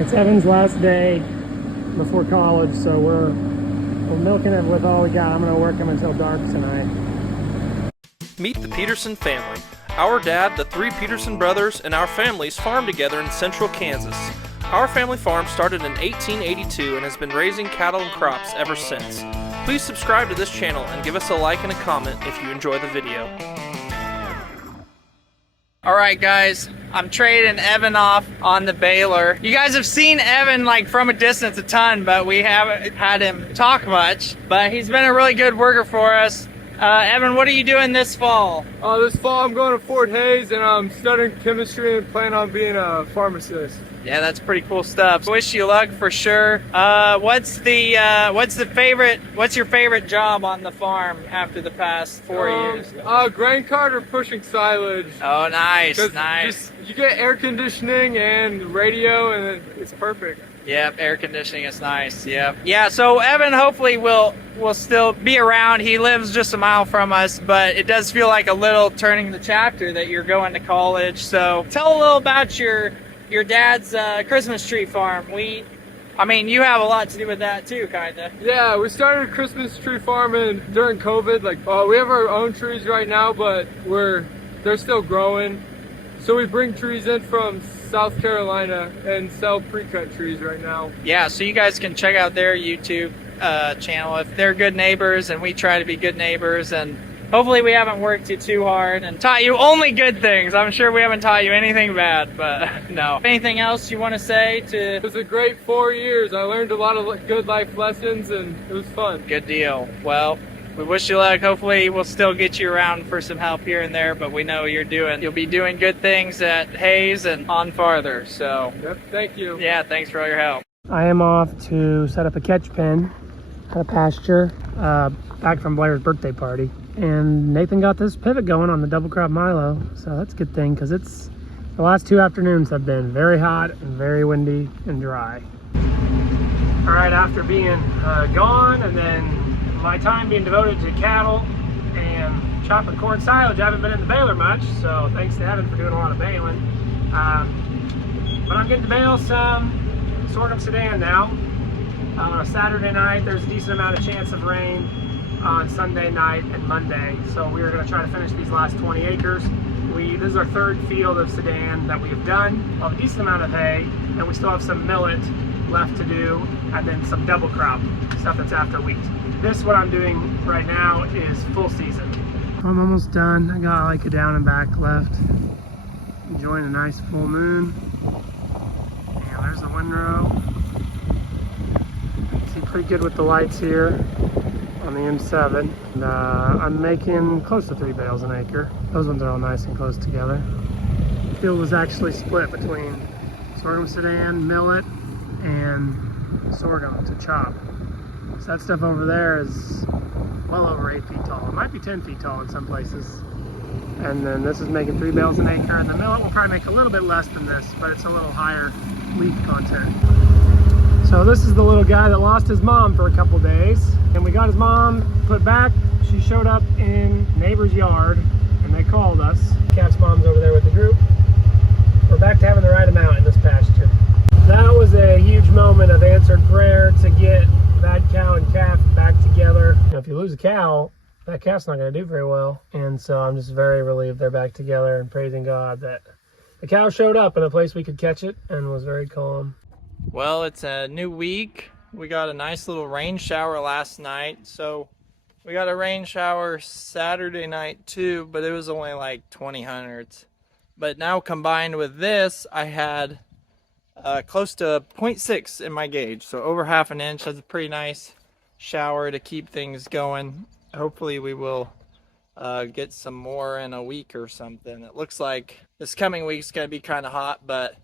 It's Evan's last day before college, so we're milking it with all we got. I'm gonna work him until dark tonight. Meet the Peterson family. Our dad, the three Peterson brothers, and our families farm together in central Kansas. Our family farm started in 1882 and has been raising cattle and crops ever since. Please subscribe to this channel and give us a like and a comment if you enjoy the video. Alright guys, I'm trading Evan off on the baler. You guys have seen Evan like from a distance a ton, but we haven't had him talk much. But he's been a really good worker for us. Evan, what are you doing this fall? This fall I'm going to Fort Hays and I'm studying chemistry and plan on being a pharmacist. Yeah, that's pretty cool stuff. Wish you luck for sure. What's your favorite job on the farm after the past 4 years? Grain cart or pushing silage. Oh, nice, nice. You get air conditioning and radio and it's perfect. Yep, air conditioning is nice. Yep. Yeah, so Evan hopefully will still be around. He lives just a mile from us, but it does feel like a little turning the chapter that you're going to college. So tell a little about your dad's Christmas tree farm. I mean, you have a lot to do with that too, kinda. Yeah, we started a Christmas tree farm during COVID. We have our own trees right now, but they're still growing. So we bring trees in from South Carolina and sell pre-cut trees right now. Yeah, so you guys can check out their YouTube channel if they're good neighbors, and we try to be good neighbors, and hopefully we haven't worked you too hard and taught you only good things. I'm sure we haven't taught you anything bad, but no. Anything else you want to say to... It was a great 4 years. I learned a lot of good life lessons and it was fun. Good deal. Well, we wish you luck. Hopefully we'll still get you around for some help here and there, but we know you'll be doing good things at Hayes and on farther, so. Yep, thank you. Yeah, thanks for all your help. I am off to set up a catch pen at a pasture back from Blair's birthday party. And Nathan got this pivot going on the double crop Milo, so that's a good thing because the last 2 afternoons have been very hot and very windy and dry. All right, after being gone and then my time being devoted to cattle and chopping corn silage, I haven't been in the baler much, so thanks to Evan for doing a lot of baling. But I'm getting to bale some sorghum Sudan now. Saturday night, there's a decent amount of chance of rain on Sunday night and Monday, so we're going to try to finish these last 20 acres. This is our third field of Sudan that we have done. We'll have a decent amount of hay, and we still have some millet left to do, and then some double crop stuff that's after wheat. This, what I'm doing right now, is full season. I'm almost done. I got like a down and back left. Enjoying a nice full moon. And there's the windrow. See pretty good with the lights here on the M7. And I'm making close to 3 bales an acre. Those ones are all nice and close together. The field was actually split between sorghum Sudan, millet, and sorghum to chop. So that stuff over there is well over 8 feet tall. It might be 10 feet tall in some places. And then this is making 3 bales an acre. And the millet will probably make a little bit less than this, but it's a little higher leaf content. So this is the little guy that lost his mom for a couple days. And we got his mom put back. She showed up in neighbor's yard and they called us. Calf's mom's over there with the group. We're back to having the right amount in this pasture. That was a huge moment of answered prayer to get that cow and calf back together. If you lose a cow, that calf's not going to do very well. And so I'm just very relieved they're back together and praising God that the cow showed up in a place we could catch it and was very calm. Well, it's a new week. We got a nice little rain shower last night. So we got a rain shower Saturday night too, but it was only like 20 hundredths. But now combined with this, I had close to 0.6 in my gauge, so over half an inch. That's a pretty nice shower to keep things going. Hopefully we will get some more in a week or something. It looks like this coming week's gonna be kind of hot, but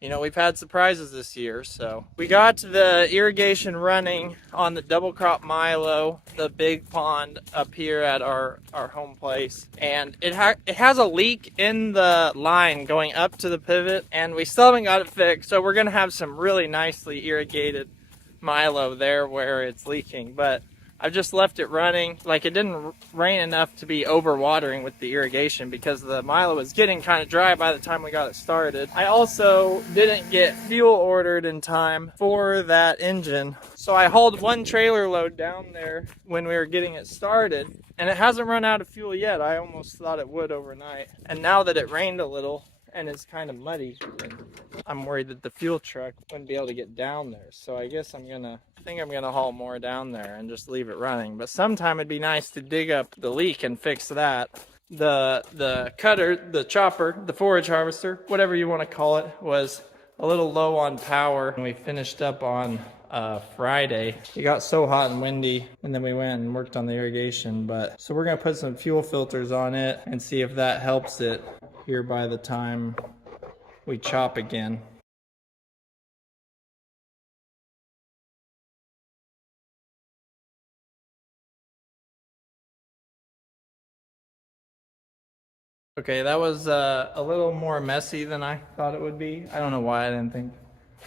you know, we've had surprises this year. So we got the irrigation running on the double crop Milo, the big pond up here at our home place, and it has a leak in the line going up to the pivot, and we still haven't got it fixed. So we're gonna have some really nicely irrigated Milo there where it's leaking, but I've just left it running. Like, it didn't rain enough to be overwatering with the irrigation because the Milo was getting kind of dry by the time we got it started. I also didn't get fuel ordered in time for that engine. So I hauled one trailer load down there when we were getting it started, and it hasn't run out of fuel yet. I almost thought it would overnight. And now that it rained a little and it's kind of muddy, I'm worried that the fuel truck wouldn't be able to get down there. So I guess I'm gonna haul more down there and just leave it running. But sometime it'd be nice to dig up the leak and fix that. The cutter, the chopper, the forage harvester, whatever you want to call it, was a little low on power when we finished up on Friday. It got so hot and windy, and then we went and worked on the irrigation. But so we're gonna put some fuel filters on it and see if that helps it here by the time we chop again. Okay, that was a little more messy than I thought it would be. I don't know why I didn't think.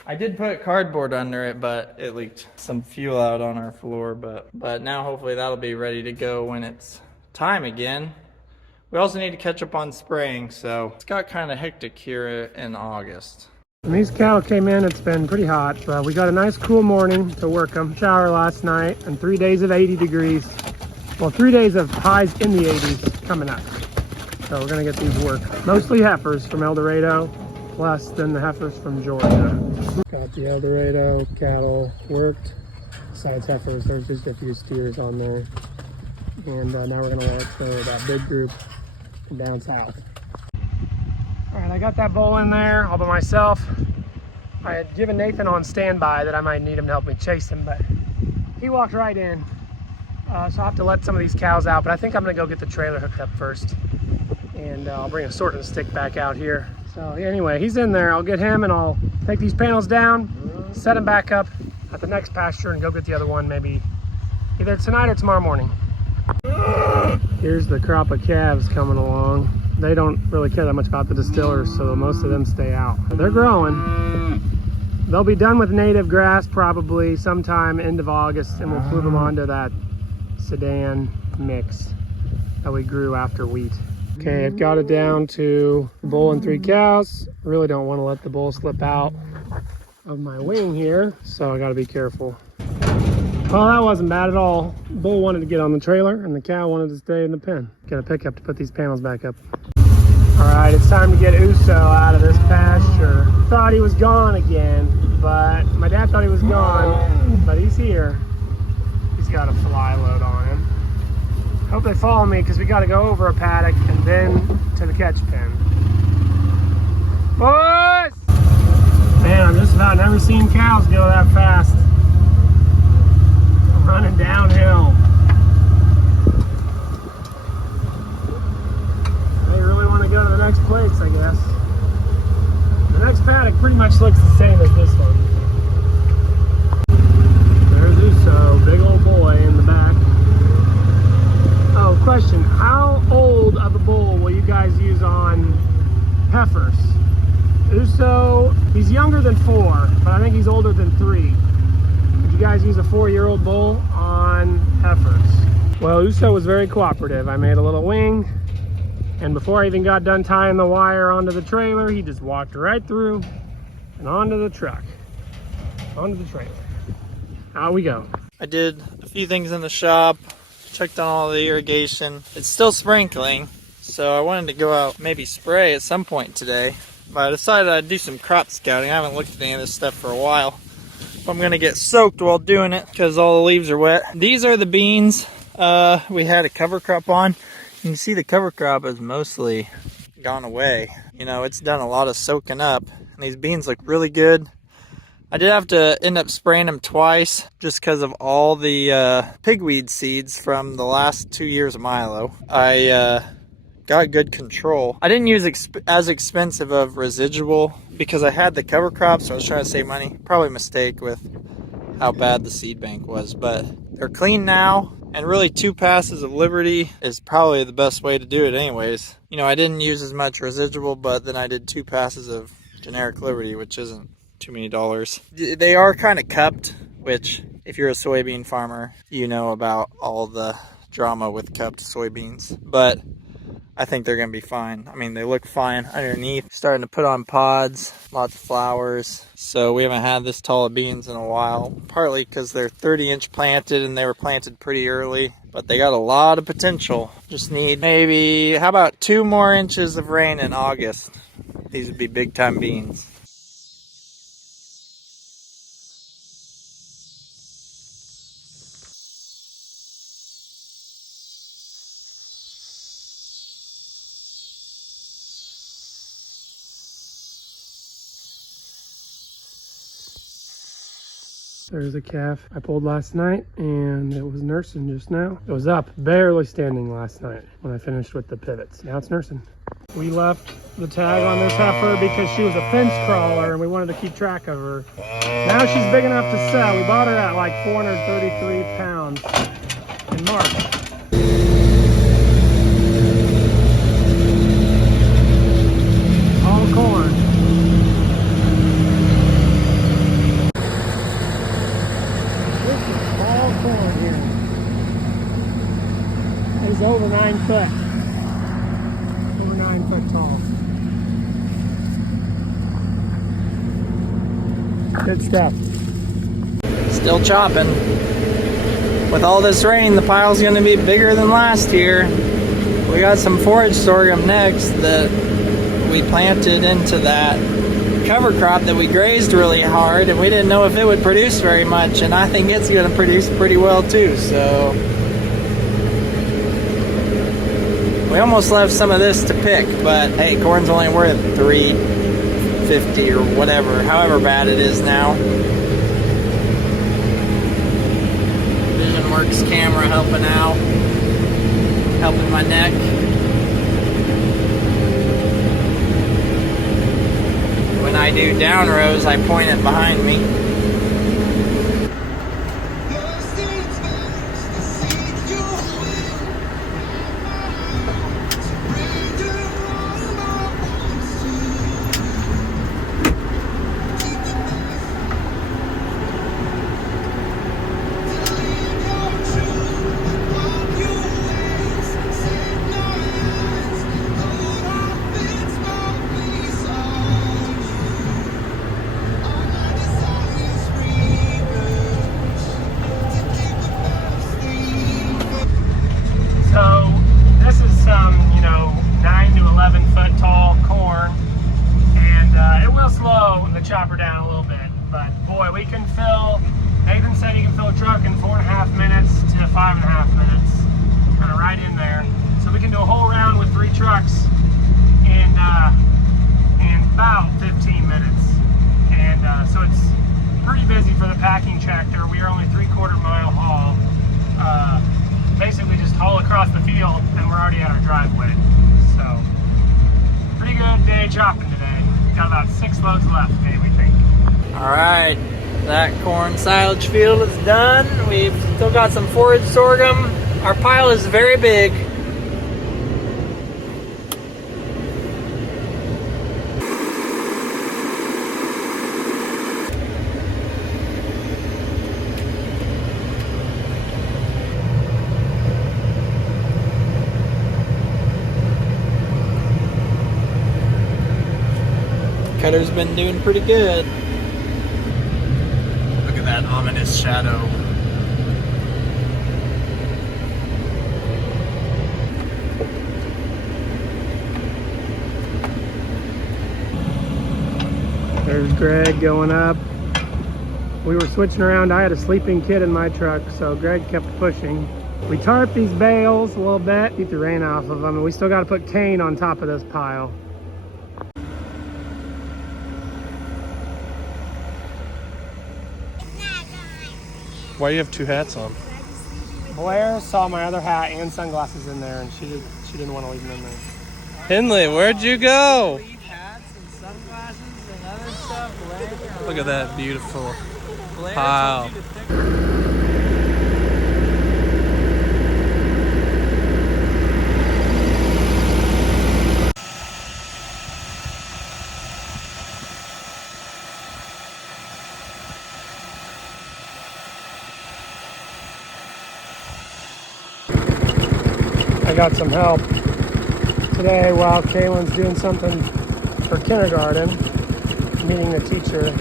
I did put cardboard under it, but it leaked some fuel out on our floor. But now hopefully that'll be ready to go when it's time again. We also need to catch up on spraying, so it's got kind of hectic here in August. When these cows came in, it's been pretty hot, but we got a nice cool morning to work them. Shower last night and 3 days of 80 degrees. Well, 3 days of highs in the 80s coming up. So we're gonna get these work. Mostly heifers from El Dorado, less than the heifers from Georgia. Got the El Dorado cattle worked. Besides heifers, there's just a few steers on there. And now we're gonna work for that big group from down south. All right, I got that bull in there all by myself. I had given Nathan on standby that I might need him to help me chase him, but he walked right in. So I'll have to let some of these cows out, but I think I'm gonna go get the trailer hooked up first. And I'll bring a sorting stick back out here. So anyway, he's in there. I'll get him and I'll take these panels down, set them back up at the next pasture and go get the other one maybe either tonight or tomorrow morning. Here's the crop of calves coming along. They don't really care that much about the distillers, so most of them stay out. They're growing. They'll be done with native grass probably sometime end of August, and we'll move them onto that sedan mix that we grew after wheat. Okay, I've got it down to a bull and 3 cows. Really don't want to let the bull slip out of my wing here, so I got to be careful. Well, that wasn't bad at all. The bull wanted to get on the trailer and the cow wanted to stay in the pen. Got a pickup to put these panels back up. All right, it's time to get Uso out of this pasture. Thought he was gone again, but my dad thought he was gone, but he's here. He's got a fly load on him. Hope they follow me because we got to go over a paddock and then to the catch pen. Boys! Man, I've just about never seen cows go that fast. I'm running downhill. They really want to go to the next place, I guess. The next paddock pretty much looks the same as this one. There's Uso, big old boy in the back. Oh, question, how old of a bull will you guys use on heifers? Uso, he's younger than 4, but I think he's older than 3. Would you guys use a 4-year-old bull on heifers? Well, Uso was very cooperative. I made a little wing, and before I even got done tying the wire onto the trailer, he just walked right through and onto the truck, onto the trailer. Out we go. I did a few things in the shop. Checked on all the irrigation. It's still sprinkling, so I wanted to go out maybe spray at some point today. But I decided I'd do some crop scouting. I haven't looked at any of this stuff for a while. But I'm gonna get soaked while doing it because all the leaves are wet. These are the beans we had a cover crop on. You can see the cover crop has mostly gone away. You know, it's done a lot of soaking up. And these beans look really good. I did have to end up spraying them twice just because of all the pigweed seeds from the last 2 years of Milo. I got good control. I didn't use as expensive of residual because I had the cover crop, so I was trying to save money. Probably a mistake with how bad the seed bank was, but they're clean now. And really 2 passes of Liberty is probably the best way to do it anyways. You know, I didn't use as much residual, but then I did 2 passes of generic Liberty, which isn't too many dollars. They are kind of cupped, which If you're a soybean farmer, you know about all the drama with cupped soybeans, but I think they're gonna be fine. I mean, they look fine underneath. Starting to put on pods, lots of flowers. So we haven't had this tall of beans in a while, partly because they're 30-inch planted and they were planted pretty early, but they got a lot of potential. Just need maybe, how about 2 more inches of rain in August? These would be big time beans. There's a calf I pulled last night, and it was nursing just now. It was up, barely standing last night when I finished with the pivots. Now it's nursing. We left the tag on this heifer because she was a fence crawler, and we wanted to keep track of her. Now she's big enough to sell. We bought her at like 433 pounds in March. All corn. All corn here. It's over 9 foot. Over 9 foot tall. Good stuff. Still chopping. With all this rain, the pile's gonna be bigger than last year. We got some forage sorghum next that we planted into that cover crop that we grazed really hard, and we didn't know if it would produce very much, and I think it's going to produce pretty well too. So we almost left some of this to pick, but hey, corn's only worth $3.50 or whatever, however bad it is now. VisionWorks camera helping out, helping my neck. When I do down rows, I point it behind me. Chopper down a little bit, but boy, we can fill, Nathan said he can fill a truck in 4.5 minutes to 5.5 minutes, kind of right in there. So we can do a whole round with 3 trucks in about 15 minutes. And so it's pretty busy for the packing tractor. We are only 3/4 mile haul. Basically just haul across the field and we're already at our driveway. So pretty good day chopping today. Got about 6 loads left today, we think. All right, that corn silage field is done. We've still got some forage sorghum. Our pile is very big. Cutter's been doing pretty good. Look at that ominous shadow. There's Greg going up. We were switching around. I had a sleeping kid in my truck, so Greg kept pushing. We tarped these bales a little bit, keep the rain off of them, and we still got to put cane on top of this pile. Why do you have 2 hats on? Blair saw my other hat and sunglasses in there, and she didn't want to leave them in there. Henley, where'd you go? Leave hats and sunglasses and other stuff laying around. Look at that beautiful Blair pile. told you to pick I got some help today while Kaylin's doing something for kindergarten, meeting the teacher.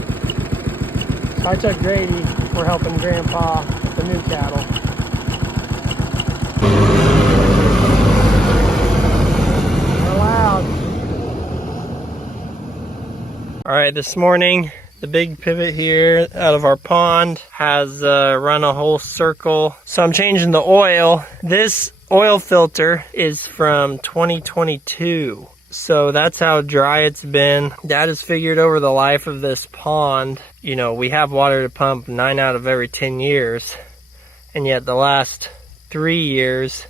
So I took Grady, we're helping Grandpa with the new cattle. They're loud. All right, this morning, the big pivot here out of our pond has run a whole circle. So I'm changing the oil. This oil filter is from 2022. So that's how dry it's been. Dad has figured over the life of this pond, you know, we have water to pump 9 out of every 10 years. And yet the last 3 years,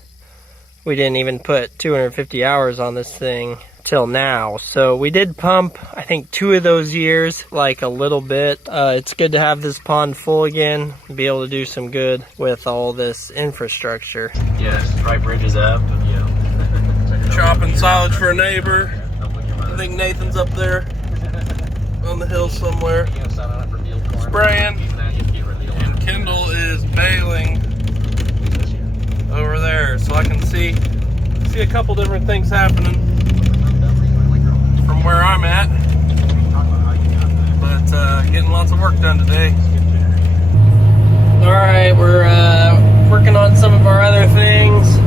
we didn't even put 250 hours on this thing till now. So we did pump, I think 2 of those years, like a little bit. It's good to have this pond full again, be able to do some good with all this infrastructure. Yes, dry bridges up, and, you know. Chopping silage for a neighbor. I think Nathan's up there on the hill somewhere. Spraying. And Kendall is baling over there. So I can see a couple different things happening from where I'm at. But getting lots of work done today. All right, we're working on some of our other things.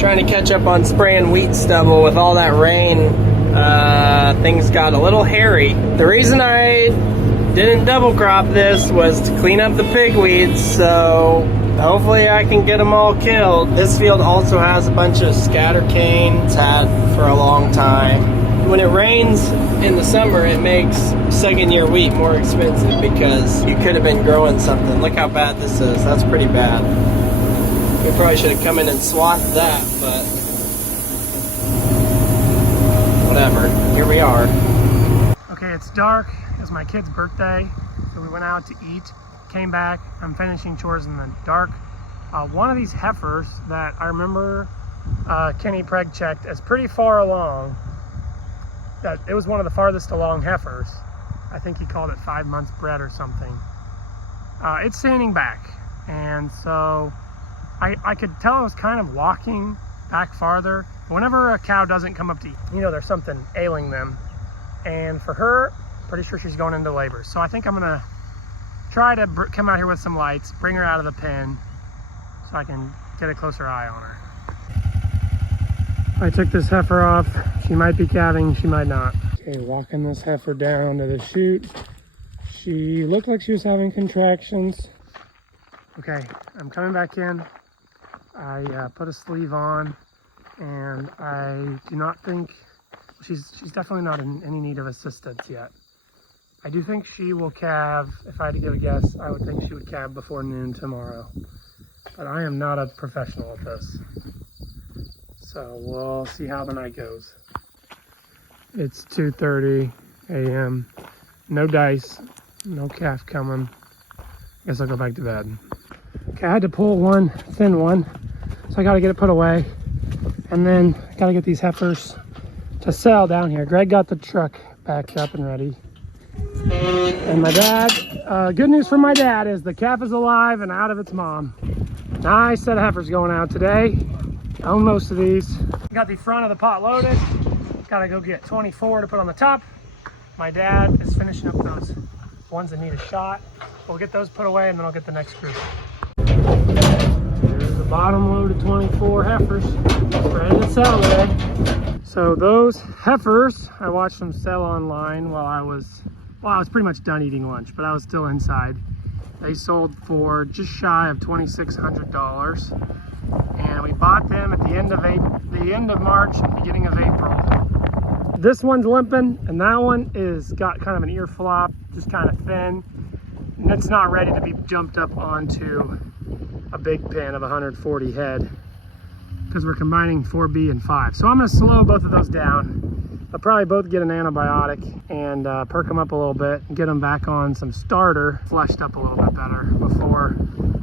Trying to catch up on spraying wheat stubble with all that rain. Things got a little hairy. The reason I didn't double crop this was to clean up the pigweeds, so hopefully I can get them all killed. This field also has a bunch of scatter cane it's had for a long time. When it rains in the summer, it makes second-year wheat more expensive because you could have been growing something. Look how bad this is. That's pretty bad. We probably should have come in and swathed that, but whatever. Here we are. Okay, it's dark. It was my kid's birthday, so we went out to eat, came back. I'm finishing chores in the dark. One of these heifers that I remember Kenny Preg checked as pretty far along, that it was one of the farthest along heifers. I think he called it 5 months bred or something. It's standing back, and so I could tell it was kind of walking back farther. Whenever a cow doesn't come up to eat, you know there's something ailing them. And for her, pretty sure she's going into labor. So I think I'm gonna try to come out here with some lights, bring her out of the pen so I can get a closer eye on her. I took this heifer off. She might be calving, she might not. Okay, walking this heifer down to the chute. She looked like she was having contractions. Okay, I'm coming back in. I put a sleeve on, and I do not think, she's definitely not in any need of assistance yet. I do think she will calve. If I had to give a guess, I would think she would calve before noon tomorrow. But I am not a professional at this. So we'll see how the night goes. It's 2:30 a.m. No dice, no calf coming. Guess I'll go back to bed. Okay, I had to pull one thin one, so I gotta get it put away. And then I gotta get these heifers to sell down here. Greg got the truck backed up and ready. And my dad, good news from my dad is the calf is alive and out of its mom. Nice set of heifers going out today. Own most of these. Got the front of the pot loaded. Gotta go get 24 to put on the top. My dad is finishing up those ones that need a shot. We'll get those put away and then I'll get the next group. Here's the bottom load of 24 heifers. Ready to sell today. So those heifers, I watched them sell online while I was pretty much done eating lunch, but I was still inside. They sold for just shy of $2,600, and we bought them at the end of March, beginning of April. This one's limping, and that one is got kind of an ear flop, just kind of thin, and it's not ready to be jumped up onto a big pen of 140 head because we're combining 4B and 5. So I'm going to slow both of those down. They'll probably both get an antibiotic and perk them up a little bit and get them back on some starter, fleshed up a little bit better before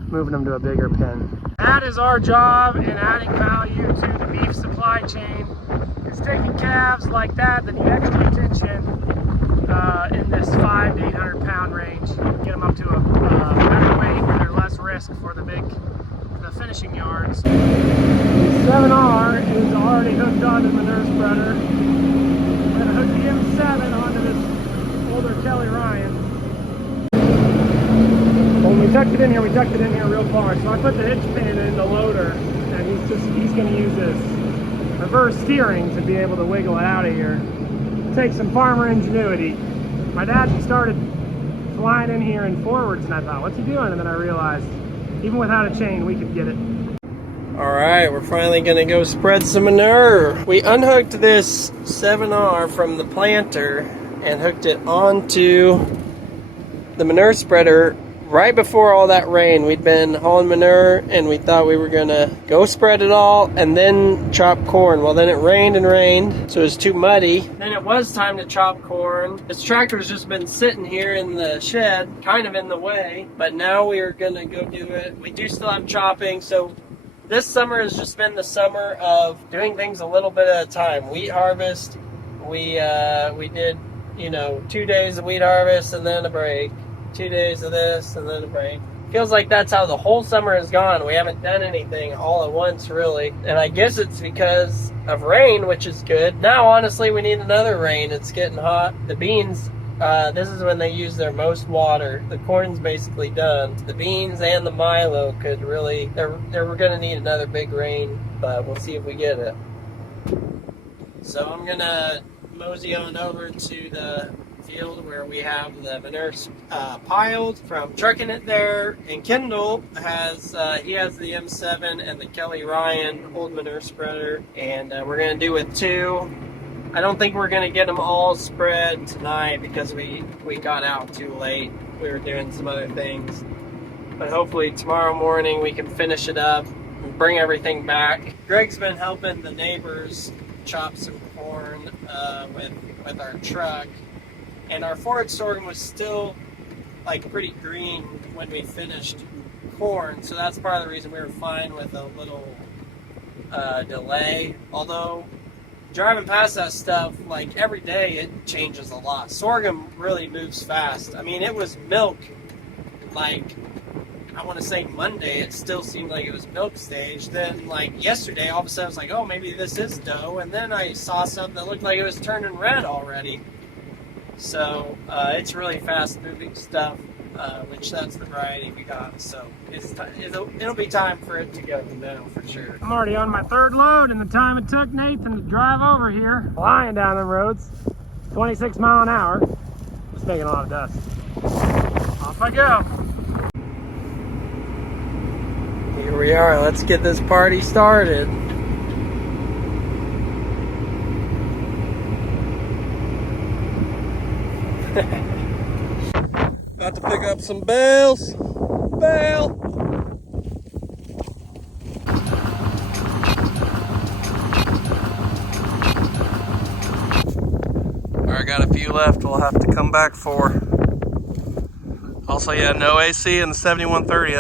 moving them to a bigger pen. That is our job in adding value to the beef supply chain. It's taking calves like that need extra attention in this 500 to 800 pound range, get them up to a better weight where they're less risk for the finishing yards. 7R is already hooked onto the manure spreader. We're going to hook the M7 onto this older Kelly Ryan. When we tucked it in here, we tucked it in here real far. So I put the hitch pin in the loader, and he's going to use this reverse steering to be able to wiggle it out of here. Takes some farmer ingenuity. My dad started flying in here in forwards, and I thought, what's he doing? And then I realized, even without a chain, we could get it. All right, we're finally gonna go spread some manure. We unhooked this 7R from the planter and hooked it onto the manure spreader right before all that rain. We'd been hauling manure and we thought we were gonna go spread it all and then chop corn. Well, then it rained and rained, so it was too muddy. Then it was time to chop corn. This tractor's just been sitting here in the shed, kind of in the way, but now we are gonna go do it. We do still have chopping, so this summer has just been the summer of doing things a little bit at a time. Wheat harvest, we did, 2 days of wheat harvest and then a break. 2 days of this and then a break. Feels like that's how the whole summer has gone. We haven't done anything all at once, really. And I guess it's because of rain, which is good. Now, honestly, we need another rain. It's getting hot. The beans, this is when they use their most water. The corn's basically done. The beans and the milo could really, we're gonna need another big rain, but we'll see if we get it. So I'm gonna mosey on over to the field where we have the manure piled from trucking it there, and Kendall has he has the M7 and the Kelly Ryan old manure spreader, and we're gonna do with two. I don't think we're gonna get them all spread tonight because we got out too late. We were doing some other things, but hopefully tomorrow morning we can finish it up and bring everything back. Greg's been helping the neighbors chop some corn with our truck. And our forage sorghum was still pretty green when we finished corn, so that's part of the reason we were fine with a little delay. Although driving past that stuff every day, it changes a lot. Sorghum really moves fast. I mean, it was milk I want to say Monday, it still seemed like it was milk stage. Then yesterday, all of a sudden I was like, oh, maybe this is dough, and then I saw something that looked like it was turning red already. So it's really fast moving stuff, which that's the variety we got. So it'll be time for it to go now for sure. I'm already on my third load, and the time it took Nathan to drive over here, flying down the roads, 26 mile an hour, just making a lot of dust. Off I go. Here we are. Let's get this party started. About to pick up some bales. Bale. I got a few left we'll have to come back for. Also, yeah, no AC in the 7130.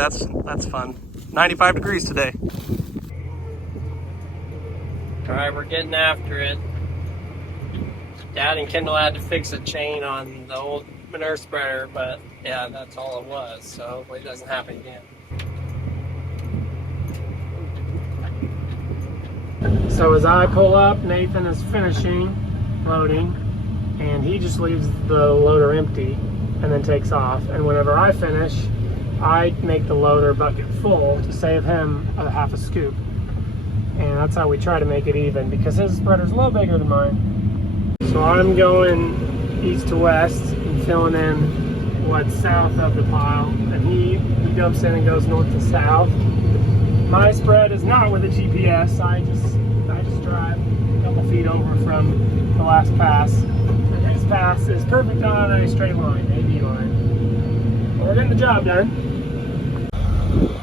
That's fun. 95 degrees today. All right, we're getting after it. Dad and Kendall had to fix a chain on the old manure spreader, but yeah, that's all it was. So hopefully it doesn't happen again. So as I pull up, Nathan is finishing loading, and he just leaves the loader empty and then takes off. And whenever I finish, I make the loader bucket full to save him a half a scoop. And that's how we try to make it even, because his spreader's a little bigger than mine. So I'm going east to west and filling in what's south of the pile, and he dumps in and goes north to south. My spread is not with a GPS. I just drive a couple feet over from the last pass. And his pass is perfect on a straight line, AV line. But we're getting the job done.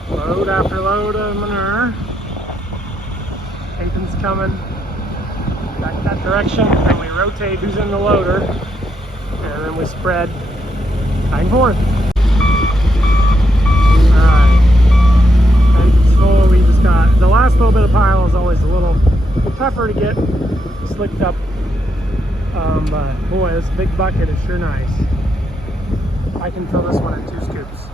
Load after load of manure. Nathan's coming back that direction, and we rotate who's in the loader, and then we spread back and forth. Alright, Nathan's full. We just got the last little bit of pile is always a little tougher to get slicked up, but boy, this big bucket is sure nice. I can fill this one in 2 scoops.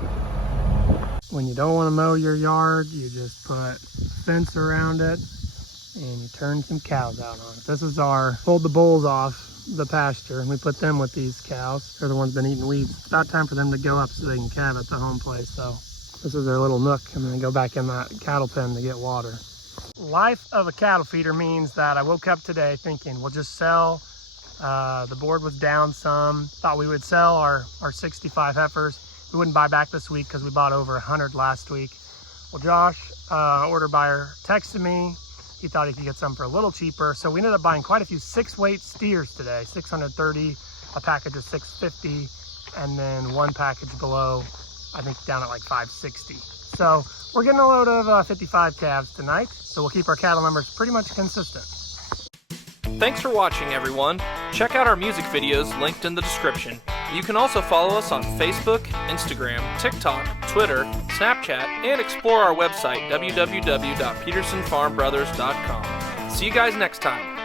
When you don't want to mow your yard, you just put a fence around it and you turn some cows out on it. This is pulled the bulls off the pasture and we put them with these cows. They're the ones been eating weeds. It's about time for them to go up so they can calve at the home place. So this is their little nook, and then they go back in that cattle pen to get water. Life of a cattle feeder means that I woke up today thinking we'll just sell. The board was down some. Thought we would sell our 65 heifers. We wouldn't buy back this week because we bought over 100 last week. Well, Josh, order buyer, texted me. He thought he could get some for a little cheaper. So we ended up buying quite a few 6-weight steers today, 630, a package of 650, and then one package below, I think down at like 560. So we're getting a load of 55 calves tonight. So we'll keep our cattle numbers pretty much consistent. Thanks for watching, everyone. Check out our music videos linked in the description. You can also follow us on Facebook, Instagram, TikTok, Twitter, Snapchat, and explore our website, www.petersonfarmbrothers.com. See you guys next time.